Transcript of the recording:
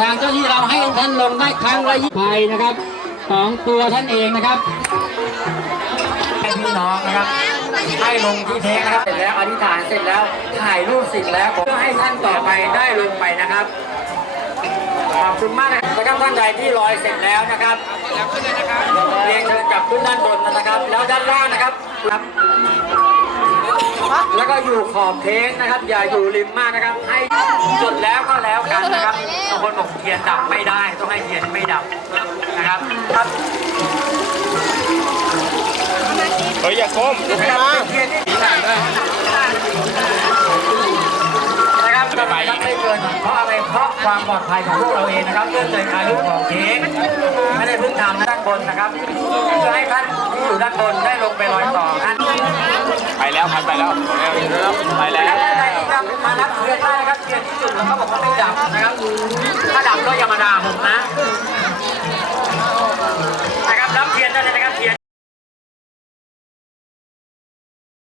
ทางเจ้าที่เราให้ท่านลงได้ครั้งละยี่ภัยนะครับของตัวท่านเองนะครับให้พี่น้องนะครับ ให้ลงที่เทคนะครับเสร็จแล้วอธิษฐานเสร็จแล้วถ่ายรูปเสร็จแล้วผมก็ให้ท่านต่อไปได้ลงไปนะครับขอบคุณมากนะครับท่านใดที่ลอยเสร็จแล้วนะครับเรียนเชิญจับขึ้นด้านบนนะครับ แล้วด้านล่างนะครับครับแล้วก็อยู่ขอบเทงนะครับ อย่าอยู่ริมมากนะครับให้ ครับบางคนบอกเทียนดับไม่ได้ ต้องให้เทียนไม่ดับนะครับครับเฮ้ยอย่าก้มนะครับเป็นเทียนที่ดีนะครับทำไมครับไม่เกินเพราะอะไรเพราะความปลอดภัยของพวกเราเองนะครับเรื่องเลยการลุกของเค้กไม่ได้เพิ่งทำนะด้านบนนะครับเพื่อให้ท่านที่อยู่ด้านบนได้ลงไปลอยต่อท่านไปแล้วพันไปแล้วไปแล้แล้ววได้ที่ครับมารับเทียนได้นะครับเทียนที่จุดแล้วก็บอกว่าไม่ดับนะครับถ้าดับก็อ ยามาด่าผมนะ